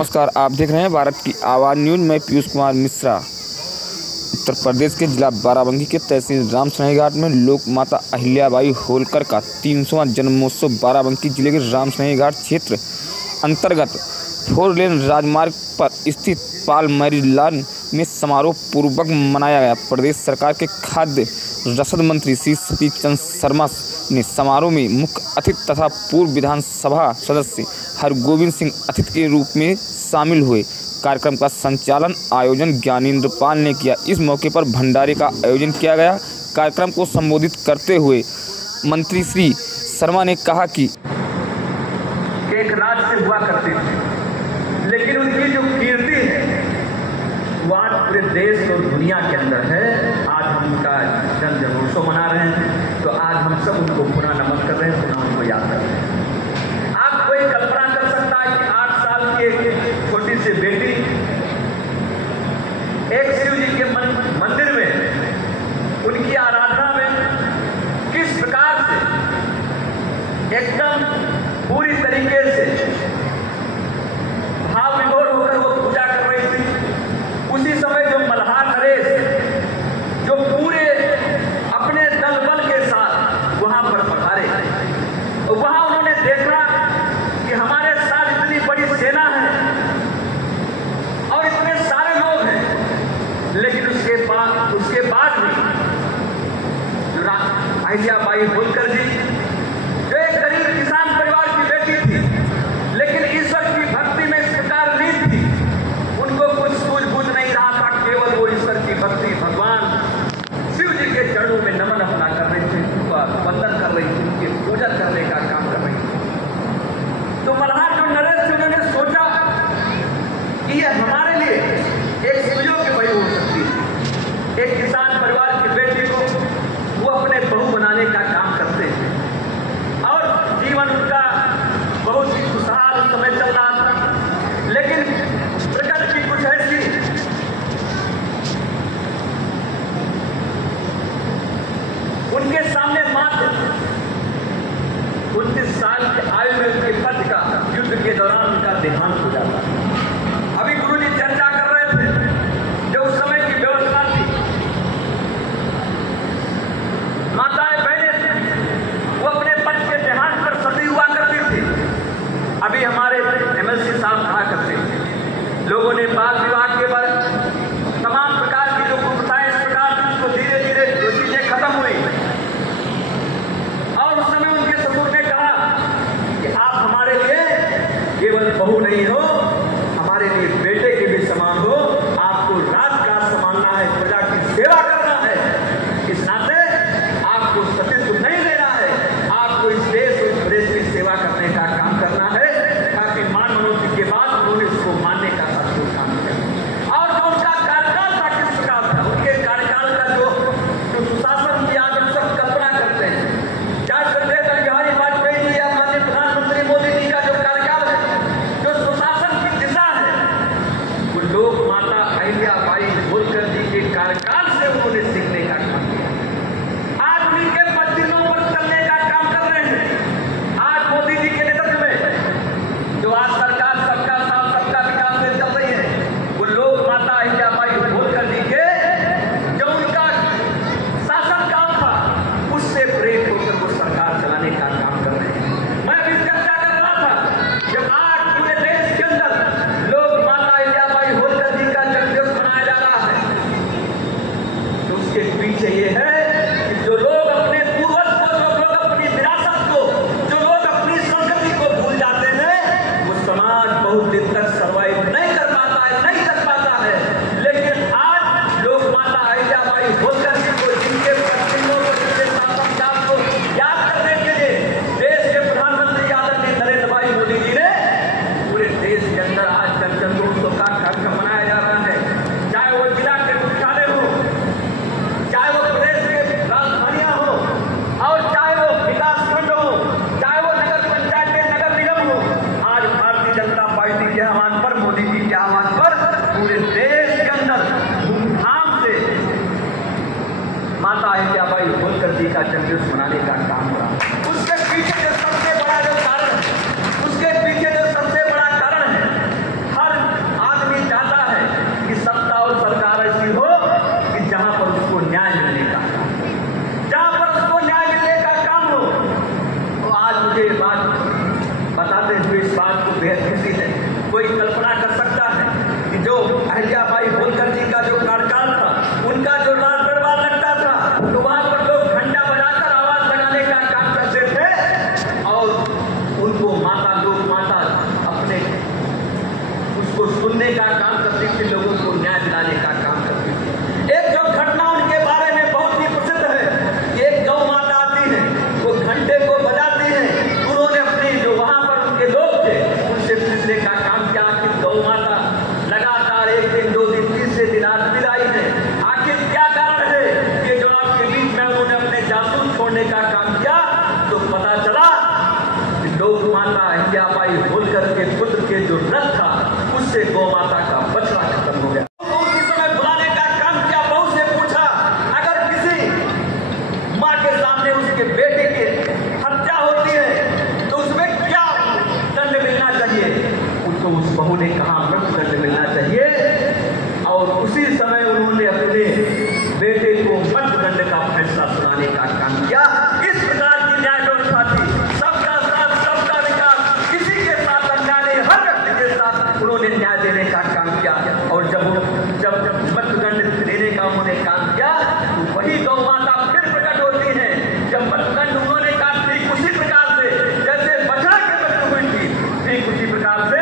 नमस्कार, आप देख रहे हैं भारत की आवाज़ न्यूज़। मैं पीयूष कुमार मिश्रा। उत्तर प्रदेश के जिला बाराबंकी के तहसील रामसनेही घाट में लोक माता अहिल्याबाई होलकर का 300वां जन्मोत्सव बाराबंकी जिले के रामसनेही घाट क्षेत्र अंतर्गत 4 लेन राजमार्ग पर स्थित पाल मैरिज में समारोह पूर्वक मनाया गया। प्रदेश सरकार के खाद्य रसद मंत्री श्री सतीश चंद्र शर्मा ने समारोह में मुख्य अतिथि तथा पूर्व विधानसभा सदस्य हरगोविंद सिंह अतिथि के रूप में शामिल हुए। कार्यक्रम का संचालन आयोजन ज्ञानेंद्र पाल ने किया। इस मौके पर भंडारे का आयोजन किया गया। कार्यक्रम को संबोधित करते हुए मंत्री श्री शर्मा ने कहा कि एक राज से हुआ करते थे, लेकिन उनकी जो कीर्ति है वो आज पूरे देश और दुनिया के अंदर है। आज हम उनका जन्मोत्सव मना रहे हैं, तो आज हम सब उनको पुनः नमन कर रहे हैं, पुनः उनको याद कर रहे हैं। आप कोई कल्पना कर सकता है कि 8 साल की एक छोटी सी बेटी एक शिव जी के मंदिर में उनकी आराधना में किस प्रकार से एकदम पूरी तरीके से भाव विभोर होकर वो पूजा कर रही थी। उसी समय जो मल्हार नरेश जो पूरे अपने दल बल के साथ वहां पर पधारे, वहां उन्होंने देखा कि हमारे साथ इतनी बड़ी सेना है और इतने सारे लोग हैं, लेकिन उसके बाद भी अहिल्याबाई होलकर जी जो एक गरीब किसान परिवार की बेटी थी, लेकिन ईश्वर की भक्ति में इस प्रकार नहीं थी, उनको कुछ सूझबूझ नहीं रहा था। केवल वो ईश्वर की भक्ति भगवान शिव जी के चरणों में नमन अपना कर रही थी, उनका वंदन कर रही थी, उनकी पूजा करने का काम कर रही थी। तो मल्हार जो नरेश थे उन्होंने सोचा कि ये हमारे लिए एक सुजोग की बड़ी हो सकती है। एक किसान परिवार की बेटी को वो अपने बहू बनाने का काम करते हैं और जीवन उनका बहुत ही खुशहाल समय चल रहा था। लेकिन प्रकृति कुछ ऐसी उनके सामने मात्र 29 साल की आयु में उनके पति का युद्ध के दौरान उनका देहांत हो जाता है। अभी गुरु जी चर्चा कर रहे थे जो उस समय की व्यवस्था थी, माताएं बहनें वो अपने पति के देहांत पर सती हुआ करती थी। अभी हमारे एमएलसी साहब कहा करते थे, लोगों ने बाल विवाह के बाद तमाम प्रकार की जो कुप्रथाएं इस प्रकार तो धीरे धीरे जो चीजें खत्म हुई और उस समय उनके ससुर ने कहा कि आप हमारे लिए केवल बहू नहीं हो, हमारे लिए बेटे के भी समान हो। आपको राजकाज संभालना है, प्रजा की सेवा करना है, इस नाते आपको सतीत्व नहीं लेना है, आपको इस देश और प्रदेश की सेवा करने का काम करना है। ताकि मान मनोती के बाद उन्होंने उसको मानने का साथ काम किया। और जो उनका कार्यकाल था किस प्रकार था, उनके कार्यकाल का जो सुशासन की आज हम सब कल्पना करते हैं, चाहे अटल बिहारी वाजपेयी जी या माननीय प्रधानमंत्री मोदी जी का जो कार्यकाल है, जो सुशासन मुझे ये बात बताते हुए इस बात को बेहद खुशी है। कोई कल्पना कर सकता है कि जो अहिल्याबाई होलकर जी का जो कार्यकाल था, उनका जो राज दरबार लगता था, तो वहां पर लोग घंटा बजाकर आवाज लगाने का काम करते थे और उनको लोक माता अपने उसको सुनने का काम करती थी, लोगों को न्याय दिलाने का काम करती थी। एक जो घटना उनके बारे में बहुत ही प्रसिद्ध है, एक गौ माता आती है, वो घंटे को बजाती है। उन्होंने अपने जो वहां पर उनके लोग थे उनसे पूछने का काम किया कि गौ माता लगातार 1 दिन 2 दिन 3 दिन आज दिलाई है, आखिर क्या कारण है कि जो आपके बीच में उन्होंने अपने जासूस छोड़ने का काम किया। तो पता चला कि लोक माता अहिल्याबाई होलकर के पुत्र के जो रथ था उससे गौ माता का बछड़ा खत्म हो गया। उसी समय बुलाने का काम किया, बहू से पूछा अगर किसी माँ के सामने उसके बेटे की हत्या होती है तो उसमें क्या दंड मिलना चाहिए। उनको उस बहू ने कहा मृत्यु दंड मिलना चाहिए और उसी समय उन्होंने अपने बेटे को मृत्यु दंड का फैसला सुनाने का काम किया। इस प्रकार की न्याय व्यवस्था थी, सबका साथ सबका विकास, किसी के साथ अन्याय नहीं, हर व्यक्ति के साथ उन्होंने न्याय देने का काम किया। और जब मृत्युदंड देने का उन्होंने काम किया तो वही गौ माता फिर प्रकट होती है। जब मृत्युदंड उन्होंने कहा ठीक उसी प्रकार से जैसे बछड़ा की मृत्यु हुई थी, ठीक उसी प्रकार से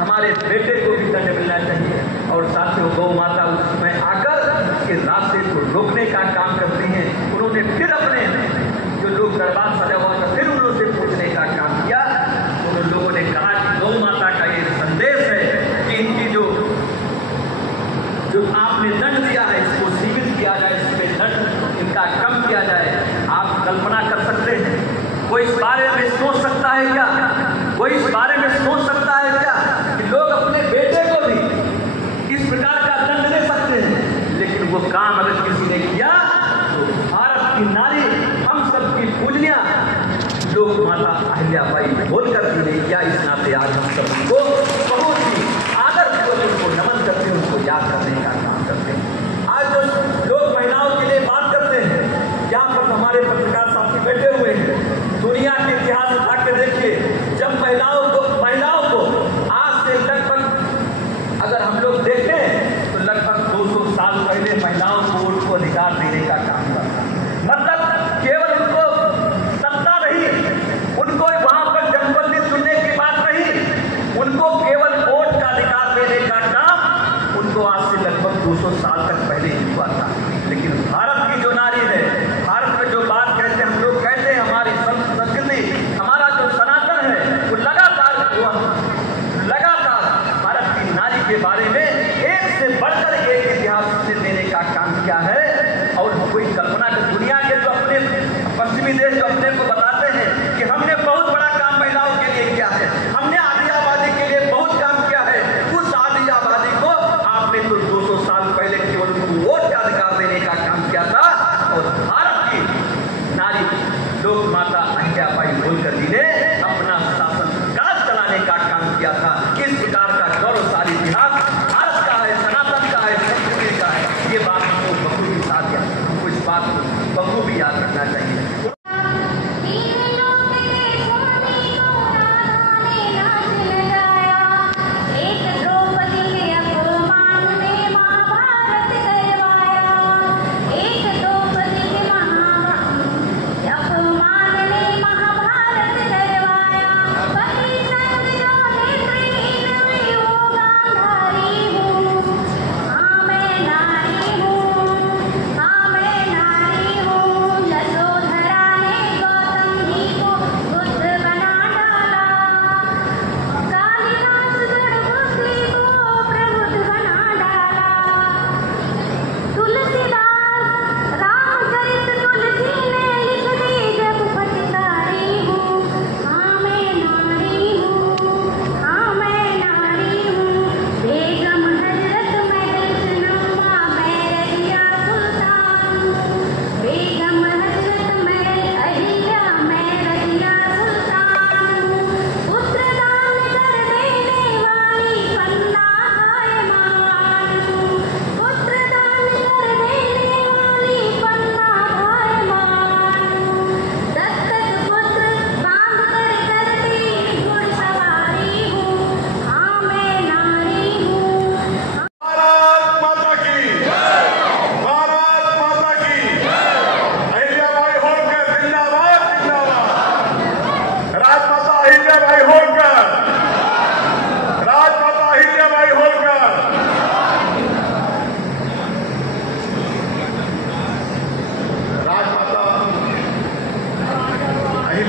हमारे बेटे को भी दंड मिलना चाहिए। और साथियों, गौ माता उस समय आकर उसके रास्ते को रोकने का काम करती हैं। उन्होंने फिर अपने जो लोग दरबार सजा हुआ था फिर उन्होंने पूछने का काम किया। उन लोगों ने कहा कि गौ माता का ये संदेश है कि इनकी जो आपने दंड दिया है इसको सीमित किया जाए, इसमें दंड इनका कम किया जाए। आप कल्पना कर सकते हैं, कोई इस बारे में सोच सकता है क्या, कोई इस बारे में सोच सकता है क्या कि लोग अपने बेटे को भी इस प्रकार का दंड दे सकते हैं। लेकिन वो काम अगर किसी ने किया तो भारत की नारी, हम सबकी पूजनिया लोक माता अहिल्याबाई होलकर जी ने किया। इस नाते आज हम सबको बहुत ही आदर पूर्वक उनको नमन करते हैं, उनको याद करने का काम करते हैं। आज जो लोग महिलाओं के लिए बात करते हैं, यहाँ पर हमारे पत्रकार साथी बैठे हुए हैं, दुनिया के इतिहास उठा के देखिए, जब महिलाओं को आज से लगभग अगर हम लोग देखें तो लगभग 200 साल पहले महिलाओं को वोट को अधिकार देने का काम करता। मतलब केवल उनको सत्ता नहीं, उनको वहां पर जनप्रतिनिधि चुनने की बात नहीं, उनको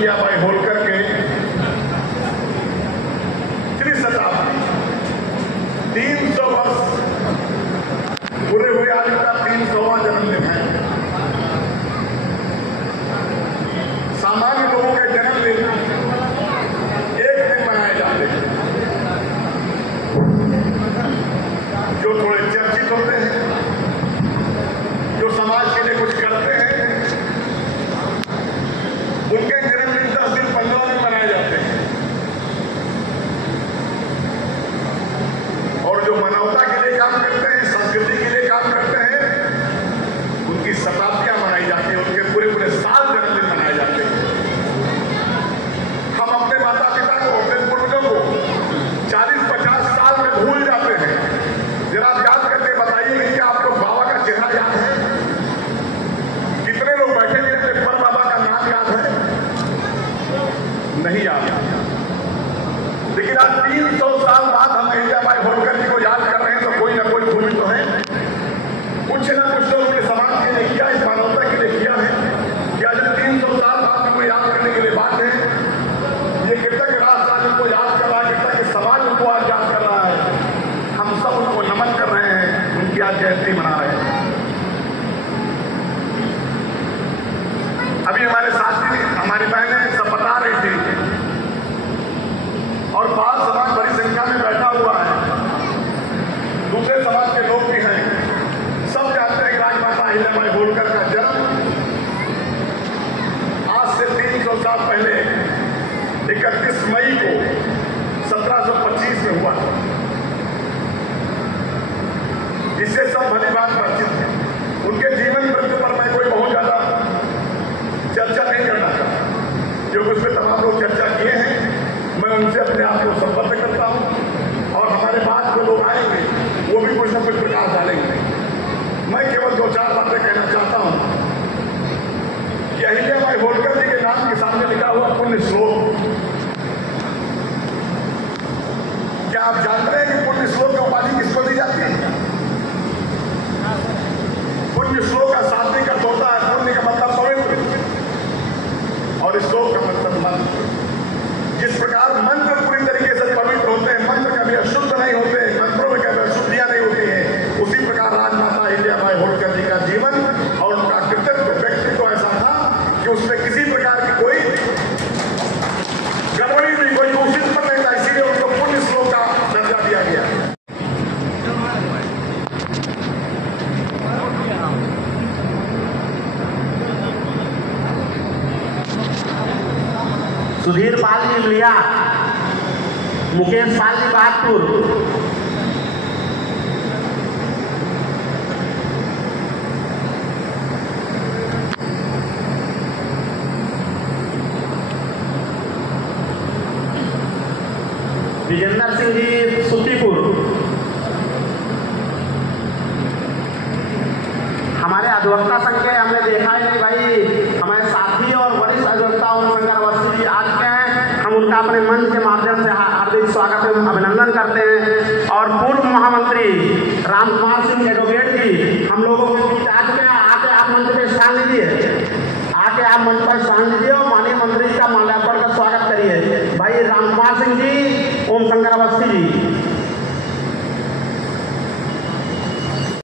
अहिल्याबाई होलकर के त्रिशताब्दी 300 वर्ष पूरे हुए। आज का 300वां जन्मदिन है। सामान्य लोगों के जन्मदिन एक दिन मनाए जाते हैं, जो थोड़े चर्चित होते हैं, जो समाज के लिए कुछ करते हैं, उनके जन्मदिन 10 दिन 15 दिन मनाए जाते हैं। और जो मानवता के लिए काम करते हैं, संस्कृति के लिए काम करते हैं, उनकी शताब्दियां मनाई जाती हैं, उनके पूरे पूरे साल जन्मदिन मनाए जाते हैं। हम अपने माता पिता को, अपने पूर्वजों को 40-50 साल में भूल जाते हैं। जरा याद करके बताइए कि क्या आपको बाबा का चेहरा याद है? कितने लोग बैठे हैं जिन्हें पर बाबा का नाम याद है? नहीं याद। लेकिन आज 300 साल बाद हम अहिल्याबाई होलकर जी को याद कर रहे हैं, तो कोई ना कोई भूल तो है। कुछ ना कुछ तो उनके समाज के लिए किया, इस मानवता के लिए किया है। क्या जब 300 साल बाद उनको याद करने के लिए बात है? ये कृतज्ञ राष्ट्र आज उनको याद कर रहा है, कृतज्ञ समाज उनको आज याद कर रहा है। हम सब उनको नमन कर रहे हैं, उनकी आज जयंती मना रहे हैं। अभी हमारे साथी, हमारी बहनें सब बता रही थी, और बाल समाज बड़ी संख्या में बैठा हुआ है, दूसरे समाज के लोग भी हैं। सब जानते हैं कि राजमाता अहिल्याबाई होलकर का जन्म आज से 300 साल पहले 31 मई को 1725 में हुआ। इससे सब भली बात परिचित है। उनके जीवन मृत्यु पर मैं कोई बहुत ज्यादा चर्चा नहीं करना चाहता, क्योंकि उस पर तमाम लोग चर्चा किए हैं। मैं उनसे अपने आप को संबद्ध करता हूं, और हमारे बाद जो लोग आएंगे वो भी कुछ न कुछ प्रकाश डालेंगे। मैं केवल 2-4 बातें कहना चाहता हूं कि अहिल्याबाई होलकर जी के नाम के सामने लिखा हुआ पुण्य श्लोक, क्या आप जानते हैं कि पुण्य श्लोक की उपाधि किसको दी जाती है? पुण्य श्लोक का शाब्दिक अर्थ होता है, पुण्य का मतलब पवित्र, और श्लोक का मतलब मंत्र। जिस प्रकार मंत्र पूरी तरीके से पवित्र होते हैं, मंत्र कभी अशुद्ध नहीं होते, मंत्रों में कभी अशुद्धियां नहीं होती हैं, उसी प्रकार राजमाता अहिल्याबाई होलकर जी का जीवन और उनका कृतित्व, व्यक्तित्व ऐसा था कि उसमें किसी प्रकार की कोई गड़बड़ी नहीं, कोई दूषित पर नहीं था। इसीलिए उनको पुण्य श्लोक का दर्जा दिया गया। सुधीर पाल जी लिया, मुकेश पाल जी बहादुर, विजेंद्र सिंह जी सुतीपुर, हमारे अधिवक्ता संघ के हमने देखा है कि भाई हमारे साथी और वरिष्ठ अधिवक्ता ओम शंकर अवस्थी जी आज के हैं, हम उनका अपने मंच के माध्यम से हार्दिक स्वागत एवं अभिनंदन करते हैं। और पूर्व महामंत्री रामकुमार सिंह एडवोकेट जी हम लोगों के बीच आके आप मंच पर स्थान लीजिए, आके आप मंच पर स्थान लीजिए और माननीय मंत्री जी का माल्यार्पण का स्वागत करिए। भाई रामकुमार सिंह जी, ओम शंकर अवस्थी